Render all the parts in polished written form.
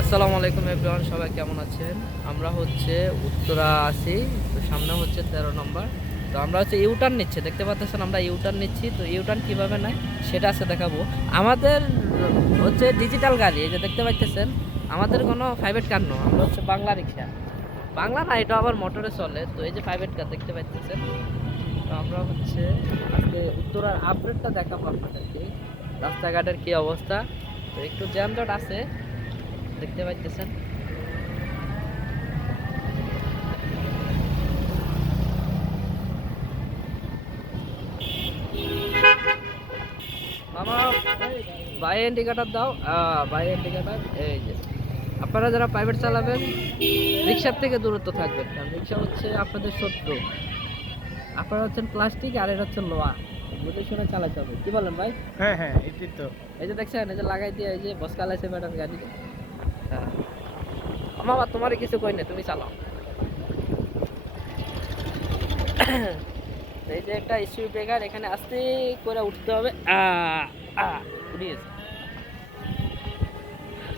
আসসালামু আলাইকুম এভরিওয়ান, সবাই কেমন আছেন? আমরা হচ্ছে উত্তরা আছি। তো সামনে হচ্ছে 13 নম্বর। তো আমরা হচ্ছে ইউটার্ন নিচ্ছি, দেখতে পাচ্ছেন আমরা ইউটার্ন নিচ্ছি। তো ইউটার্ন কিভাবে নেয় সেটা আছে দেখাবো। আমাদের হচ্ছে ডিজিটাল গাড়ি, এই যে দেখতে পাচ্ছেন, আমাদের কোনো প্রাইভেট কার নয়, আমরা হচ্ছে বাংলা রিক্সা। বাংলা না, এটা আবার মোটরে চলে। তো এই যে প্রাইভেট কার দেখতে পাচ্ছেন। তো আমরা হচ্ছে আজকে উত্তরার আপডেটটা দেখাবো আপনাদেরকে, রাস্তাঘাটের কি অবস্থা। তো একটু জ্যামজট আছে, দেখতে পাচ্ছেন। মামা, বাই ইন্ডিকেটার দাও। বাই ইন্ডিকেটার। এই যে আপনারা যারা প্রাইভেট চালাবেন, রিক্সার থেকে দূরত্ব থাকবেন, কারণ রিক্সা হচ্ছে আপনাদের শত্রু। আপনারা হচ্ছেন প্লাস্টিক আর এটা হচ্ছে লোহা, বুঝে শুনে চালাতে হবে। কি বলেন ভাই? হ্যাঁ, হ্যাঁ, এটাই তো। এই যে দেখছেন, এই যে লাগাই দিয়ে এই যে বসকালাইছে ম্যাডাম গাড়ি। হ্যাঁ মামা, তোমার কিছু কই না, তুমি চালাও। এই যে একটা স্পিড ব্রেকার, এখানে আস্তে করে উঠতে হবে। উঠিয়েছে।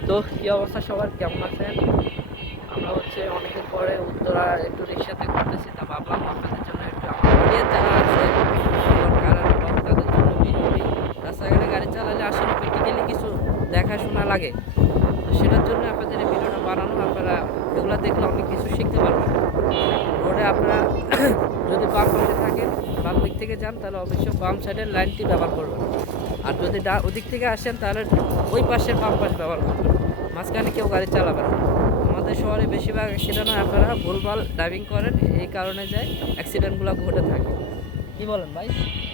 তো কি অবস্থা, সবার কেমন আছেন? আমরা হচ্ছে অনেকদিন পরে উত্তরা একটু রিক্সাতে করতেছি, তা ভাবলাম আপনাদের জন্য একটু আমার অডিয়েন্স যারা আছে দরকার এবং তাদের জন্য ভিডিও দিই। রাস্তাঘাটে গাড়ি চালালে আসলে প্র্যাকটিক্যালি কিছু দেখাশোনা লাগে, তো সেটার জন্য আপনাদের এই ভিডিওটা বানানো। আপনারা এগুলো দেখলে অনেক কিছু শিখতে পারবেন। রোডে আপনারা যদি বাম পাশে থাকেন, বাম দিক থেকে যান, তাহলে অবশ্যই বাম সাইডের লাইনটি ব্যবহার করবেন। আর যদি ওদিক থেকে আসেন, তাহলে ওই পাশের বাম পাশ ব্যবহার করবেন। মাঝখানে কেউ গাড়ি চালাবেন না। আমাদের শহরে বেশিরভাগ অ্যাক্সিডেন্ট হয়, আপনারা ভুলভাল ড্রাইভিং করেন, এই কারণে যায় অ্যাক্সিডেন্টগুলো ঘটে থাকে। কি বলেন ভাই?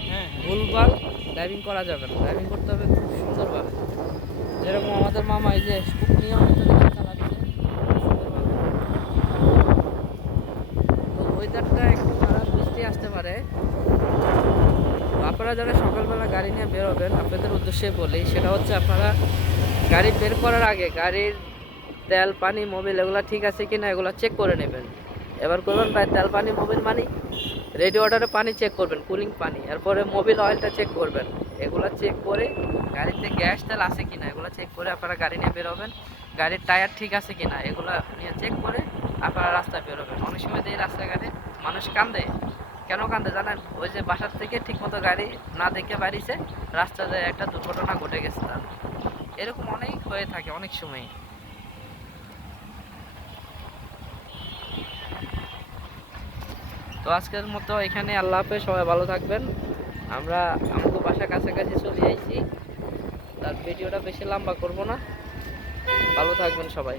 হ্যাঁ, ভুলভাল ড্রাইভিং করা যাবে না, ড্রাইভিং করতে হবে খুব সুন্দরভাবে। যেরকম আমাদের মামা এই যে খুব নিয়মিত রিক্সা চালাচ্ছে সুন্দরভাবে। তো ওয়েদারটা একটু খারাপ, বৃষ্টি আসতে পারে। তো আপনারা যারা সকালবেলা গাড়ি নিয়ে বেরোবেন, আপনাদের উদ্দেশ্যে বলি, সেটা হচ্ছে আপনারা গাড়ি বের করার আগে গাড়ির তেল, পানি, মোবিল এগুলো ঠিক আছে কিনা এগুলো চেক করে নেবেন। এবার করবেন ভাই, তেল, পানি, মোবিল মানে রেডি অর্ডারে পানি চেক করবেন, কুলিং পানি। এরপরে মোবিল অয়েলটা চেক করবেন। এগুলো চেক করে গাড়িতে গ্যাস তেল আছে কিনা এগুলো চেক করে আপনারা গাড়ি নিয়ে বেরোবেন। গাড়ির টায়ার ঠিক আছে কিনা এগুলো নিয়ে চেক করে আপনারা রাস্তায় বেরোবেন। অনেক সময় দিয়ে রাস্তাঘাটে মানুষ কান্দে। কেন কান্দে জানেন? ওই যে বাসার থেকে ঠিকমতো গাড়ি না দেখে বাড়িছে, রাস্তাতে একটা দুর্ঘটনা ঘটে গেছে তার। এরকম অনেক হয়ে থাকে অনেক সময়। তো আজকের মতো এখানে, আল্লাহ হাফেজ, সবাই ভালো থাকবেন। আমরা আমাকে বাসা কাছাকাছি চলে আইছি, তার ভিডিওটা বেশি লম্বা করব না। ভালো থাকবেন সবাই।